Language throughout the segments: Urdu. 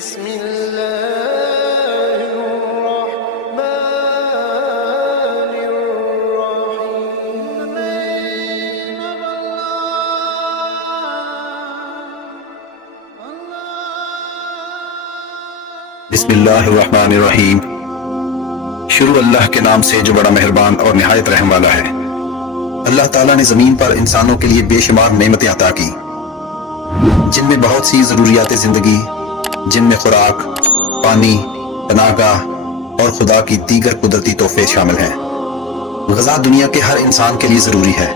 بسم الله الرحمن الرحيم. بسم اللہ الرحمن الرحیم. شروع اللہ کے نام سے جو بڑا مہربان اور نہایت رحم والا ہے. اللہ تعالیٰ نے زمین پر انسانوں کے لیے بے شمار نعمتیں عطا کی، جن میں بہت سی ضروریات زندگی، جن میں خوراک، پانی، پناہ گاہ اور خدا کی دیگر قدرتی تحفے شامل ہیں. غذا دنیا کے ہر انسان کے لیے ضروری ہے.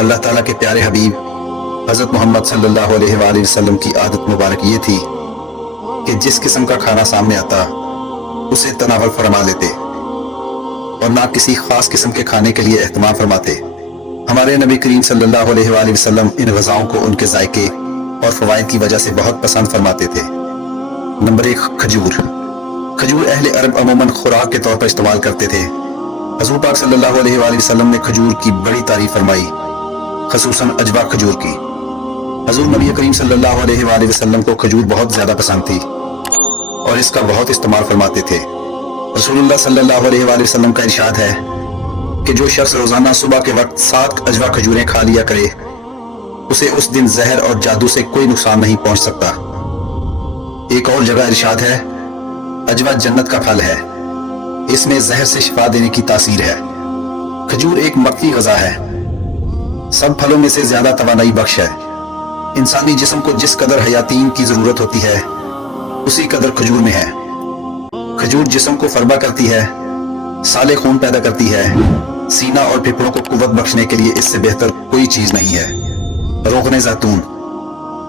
اللہ تعالیٰ کے پیارے حبیب حضرت محمد صلی اللہ علیہ وآلہ وسلم کی عادت مبارک یہ تھی کہ جس قسم کا کھانا سامنے آتا اسے تناول فرما لیتے اور نہ کسی خاص قسم کے کھانے کے لیے اہتمام فرماتے. ہمارے نبی کریم صلی اللہ علیہ وآلہ وسلم ان غذاؤں کو ان کے ذائقے اور فوائد کی وجہ سے بہت پسند فرماتے تھے. نمبر 1، کھجور. کھجور اہل عرب عموماً خوراک کے طور پر استعمال کرتے تھے. حضور پاک صلی اللہ علیہ وآلہ وسلم نے کھجور کی بڑی تعریف فرمائی، خصوصاً اجوا کھجور کی. حضور نبی کریم صلی اللہ علیہ وآلہ وسلم کو کھجور بہت زیادہ پسند تھی اور اس کا بہت استعمال فرماتے تھے. رسول اللہ صلی اللہ علیہ وآلہ وسلم کا ارشاد ہے کہ جو شخص روزانہ صبح کے وقت 7 اجوا کھجوریں کھا لیا کرے اسے اس دن زہر اور جادو سے کوئی نقصان نہیں پہنچ سکتا. ایک اور جگہ ارشاد ہے، اجوا جنت کا پھل ہے، اس میں زہر سے شفا دینے کی تاثیر ہے. کھجور ایک مقوی غذا ہے، سب پھلوں میں سے زیادہ توانائی بخش ہے. انسانی جسم کو جس قدر حیاتین کی ضرورت ہوتی ہے اسی قدر کھجور میں ہے. کھجور جسم کو فربہ کرتی ہے، سالے خون پیدا کرتی ہے. سینہ اور پھیپھڑوں کو قوت بخشنے کے لیے اس سے بہتر کوئی چیز نہیں ہے. روغن زیتون.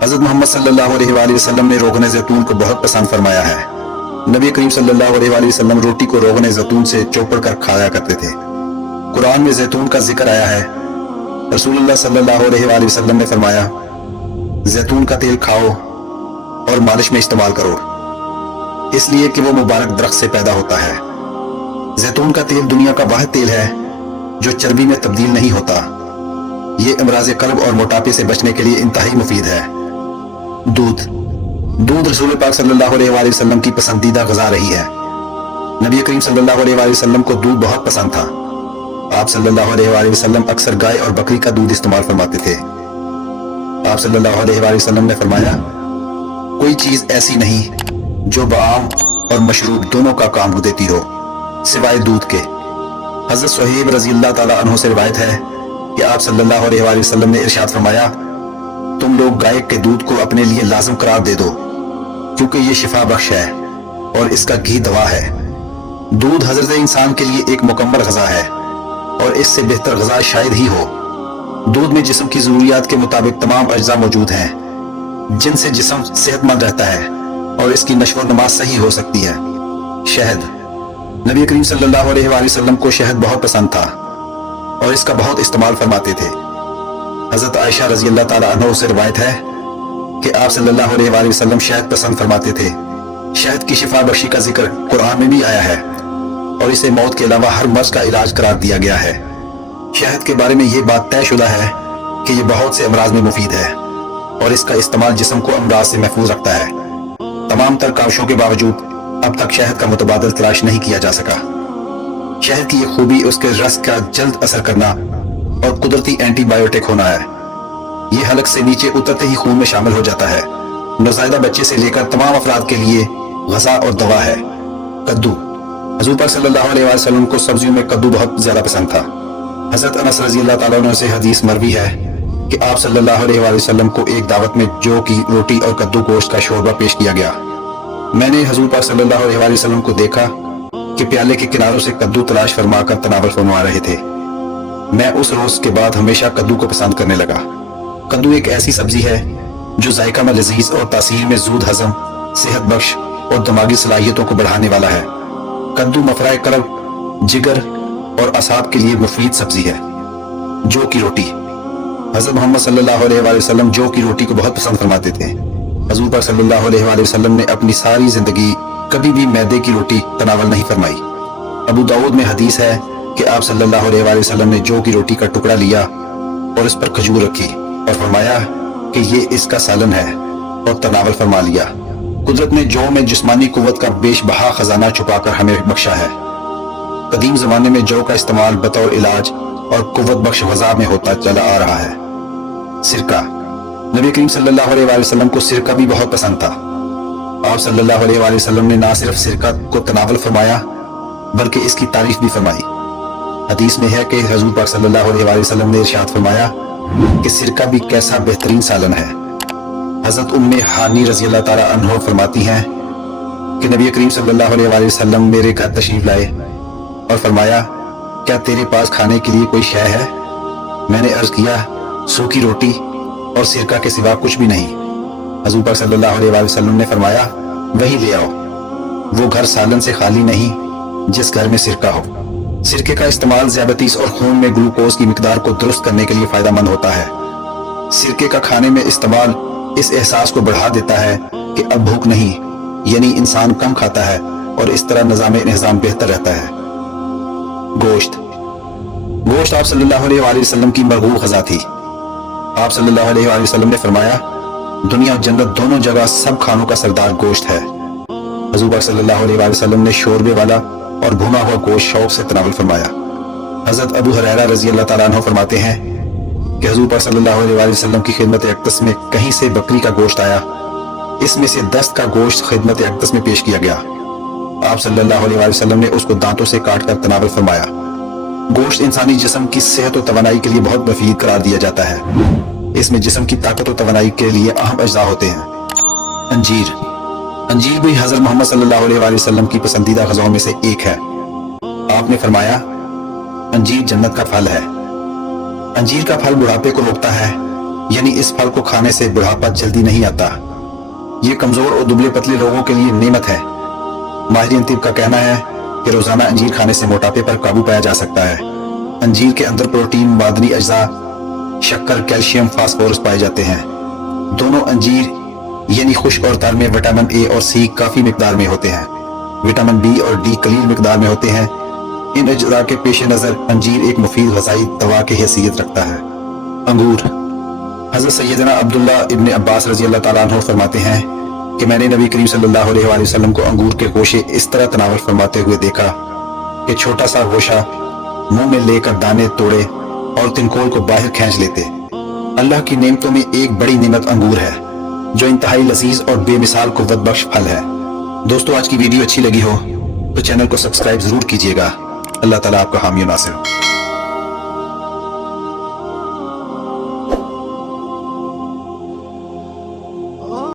حضرت محمد صلی اللہ علیہ وآلہ وسلم نے روغن زیتون کو بہت پسند فرمایا ہے. نبی کریم صلی اللہ علیہ وآلہ وسلم روٹی کو روغن زیتون سے چوپڑ کر کھایا کرتے تھے. قرآن میں زیتون کا ذکر آیا ہے. رسول اللہ صلی اللہ علیہ وآلہ وسلم نے فرمایا، زیتون کا تیل کھاؤ اور مالش میں استعمال کرو، اس لیے کہ وہ مبارک درخت سے پیدا ہوتا ہے. زیتون کا تیل دنیا کا واحد تیل ہے جو چربی میں تبدیل نہیں ہوتا. یہ امراض قلب اور موٹاپے سے بچنے کے لیے انتہائی مفید ہے. دودھ. دودھ رسول پاک صلی اللہ علیہ وآلہ وسلم کی پسندیدہ غذا رہی ہے. نبی کریم صلی اللہ علیہ وآلہ وسلم کو دودھ بہت پسند تھا. آپ صلی اللہ علیہ وآلہ وسلم اکثر گائے اور بکری کا دودھ استعمال فرماتے تھے. آپ صلی اللہ علیہ وآلہ وسلم نے فرمایا، کوئی چیز ایسی نہیں جو بعام اور مشروب دونوں کا کام ہو دیتی ہو سوائے دودھ کے. حضرت صہیب رضی اللہ تعالیٰ عنہ سے روایت ہے کہ آپ صلی اللہ علیہ وآلہ وسلم نے ارشاد فرمایا، تم لوگ گائے کے دودھ کو اپنے لیے لازم قرار دے دو کیونکہ یہ شفا بخش ہے اور اس کا گھی دوا ہے. دودھ حضرت انسان کے لیے ایک مکمل غذا ہے اور اس سے بہتر غذا شاید ہی ہو. دودھ میں جسم کی ضروریات کے مطابق تمام اجزاء موجود ہیں جن سے جسم صحت مند رہتا ہے اور اس کی نشو و نما صحیح ہو سکتی ہے. شہد. نبی کریم صلی اللہ علیہ وآلہ وسلم کو شہد بہت پسند تھا اور اس کا بہت استعمال فرماتے تھے. حضرت عائشہ رضی اللہ تعالیٰ عنہ سے روایت ہے کہ آپ صلی اللہ علیہ وآلہ وسلم شہد پسند فرماتے تھے. شہد کی شفا بخشی کا ذکر قرآن میں بھی آیا ہے اور اسے موت کے علاوہ ہر مرض کا علاج قرار دیا گیا ہے. شہد کے بارے میں یہ بات طے شدہ ہے کہ یہ بہت سے امراض میں مفید ہے اور اس کا استعمال جسم کو امراض سے محفوظ رکھتا ہے. تمام تر کاوشوں کے باوجود اب تک شہد کا متبادل تلاش نہیں کیا جا سکا. شہد کی یہ خوبی اس کے رس کا جلد اثر کرنا اور قدرتی اینٹی بائیوٹک ہونا ہے. یہ حلق سے نیچے اترتے ہی خون میں شامل ہو جاتا ہے. نوزائیدہ بچے سے لے کر تمام افراد کے لیے غذا اور دوا ہے. کدو. حضور پاک صلی اللہ علیہ وسلم کو سبزیوں میں کدو بہت زیادہ پسند تھا. حضرت انس رضی اللہ تعالیٰ عنہ سے حدیث مروی ہے کہ آپ صلی اللہ علیہ وآلہ وسلم کو ایک دعوت میں جو کی روٹی اور کدو گوشت کا شوربہ پیش کیا گیا. میں نے حضور پاک صلی اللہ علیہ وآلہ وسلم کو دیکھا کہ پیالے کے کناروں سے کدو تلاش فرما کر تناول فرما رہے تھے. میں اس روز کے بعد ہمیشہ کدو کو پسند کرنے لگا. کدو ایک ایسی سبزی ہے جو ذائقہ میں لذیذ اور تاثیر میں زود ہضم، صحت بخش اور دماغی صلاحیتوں کو بڑھانے والا ہے. کدو مفرع قلب، جگر اور اعصاب کے لیے مفید سبزی ہے. جو کی روٹی. حضرت محمد صلی اللہ علیہ وآلہ وسلم جو کی روٹی کو بہت پسند فرماتے تھے. حضور پاک صلی اللہ علیہ وآلہ وسلم نے اپنی ساری زندگی کبھی بھی میدے کی روٹی تناول نہیں فرمائی. ابو داؤد میں حدیث ہے کہ آپ صلی اللہ علیہ وآلہ وسلم نے جو کی روٹی کا ٹکڑا لیا اور اس پر کھجور رکھی اور فرمایا کہ یہ اس کا سالن ہے اور تناول فرما لیا. قدرت نے جو میں جسمانی قوت کا بیش بہا خزانہ چھپا کر ہمیں بخشا ہے۔ قدیم زمانے میں جو کا استعمال بطور علاج اور قوت بخش غذا میں ہوتا چلا آ رہا ہے۔ سرکہ، نبی کریم صلی اللہ علیہ وآلہ وسلم کو سرکہ بھی بہت پسند تھا۔ آپ صلی اللہ علیہ وآلہ وسلم نے نہ صرف سرکہ کو تناول فرمایا بلکہ اس کی تعریف بھی فرمائی۔ حدیث میں ہے کہ حضور پاک صلی اللہ علیہ وآلہ وسلم نے ارشاد فرمایا کہ سرکہ بھی کیسا بہترین سالن ہے۔ حضرت ام ہانی رضی اللہ تعالیٰ عنہ فرماتی ہیں کہ نبی کریم صلی اللہ علیہ وآلہ وسلم میرے گھر تشریف لائے اور فرمایا، کیا تیرے پاس کھانے کے لیے کوئی شے ہے؟ میں نے عرض کیا، سوکھی روٹی اور سرکہ کے سوا کچھ بھی نہیں۔ حضور پاک صلی اللہ علیہ وآلہ وسلم نے فرمایا، وہی لے آؤ۔ وہ گھر سالن سے خالی نہیں جس گھر میں سرکہ ہو۔ سرکے کا استعمال ذیابیطس اور خون میں گلوکوز کی مقدار کو درست کرنے کے لیے فائدہ مند ہوتا ہے۔ سرکے کا کھانے میں استعمال اس احساس کو بڑھا دیتا ہے کہ اب بھوک نہیں، یعنی انسان کم کھاتا ہے اور اس طرح نظام بہتر رہتا ہے۔ گوشت آپ صلی اللہ علیہ وآلہ وسلم کی مرغوب غذا تھی۔ آپ صلی اللہ علیہ وآلہ وسلم نے فرمایا، دنیا اور جنت دونوں جگہ سب کھانوں کا سردار گوشت ہے۔ حضور پاک صلی اللہ علیہ وآلہ وسلم نے شوربے والا اور بھونا ہوا گوشت شوق سے تناول فرمایا۔ حضرت ابو ہریرہ رضی اللہ تعالیٰ عنہ فرماتے ہیں کہ حضور پاک صلی اللہ علیہ وآلہ وسلم کی خدمت اقدس میں کہیں سے بکری کا گوشت آیا، اس میں سے دست کا گوشت خدمت اقدس میں پیش کیا گیا۔ آپ صلی اللہ علیہ وآلہ وسلم نے اس کو دانتوں سے کاٹ کر تناول فرمایا۔ گوشت انسانی جسم کی صحت و توانائی کے لیے بہت مفید قرار دیا جاتا ہے۔ اس میں جسم کی طاقت و توانائی کے لیے اہم اجزاء ہوتے ہیں۔ انجیر بھی حضرت محمد صلی اللہ علیہ وآلہ وسلم کی پسندیدہ غذاؤں میں سے ایک ہے۔ آپ نے فرمایا، انجیر جنت کا پھل ہے۔ انجیر کا پھل بڑھاپے کو روکتا ہے، یعنی اس پھل کو کھانے سے بڑھاپا جلدی نہیں آتا۔ یہ کمزور اور دبلے پتلے لوگوں کے لیے نعمت ہے۔ ماہرین طب کا کہنا ہے کہ روزانہ انجیر کھانے سے موٹاپے پر قابو پایا جا سکتا ہے۔ انجیر کے اندر پروٹین، معدنی اجزاء، شکر، کیلشیم، فاسفورس پائے جاتے ہیں۔ دونوں انجیر یعنی خشک اور تر میں وٹامن اے اور سی کافی مقدار میں ہوتے ہیں۔ وٹامن بی اور ڈی قلیل مقدار میں ہوتے ہیں۔ ان اجزاء کے پیش نظر انجیر ایک مفید غذائی دوا کی حیثیت رکھتا ہے۔ انگور، حضرت سیدنا عبداللہ ابن عباس رضی اللہ تعالیٰ عنہ فرماتے ہیں کہ میں نے نبی کریم صلی اللہ علیہ وآلہ وسلم کو انگور کے گوشے اس طرح تناول فرماتے ہوئے دیکھا کہ چھوٹا سا گوشہ منہ میں لے کر دانے توڑے اور تنکول کو باہر کھینچ لیتے۔ اللہ کی نعمتوں میں ایک بڑی نعمت انگور ہے، جو انتہائی لذیذ اور بے مثال قوت بخش پھل ہے۔ دوستو، آج کی ویڈیو اچھی لگی ہو تو چینل کو سبسکرائب ضرور کیجیے گا۔ اللہ تعالیٰ آپ کا حامی و ناصر ہو۔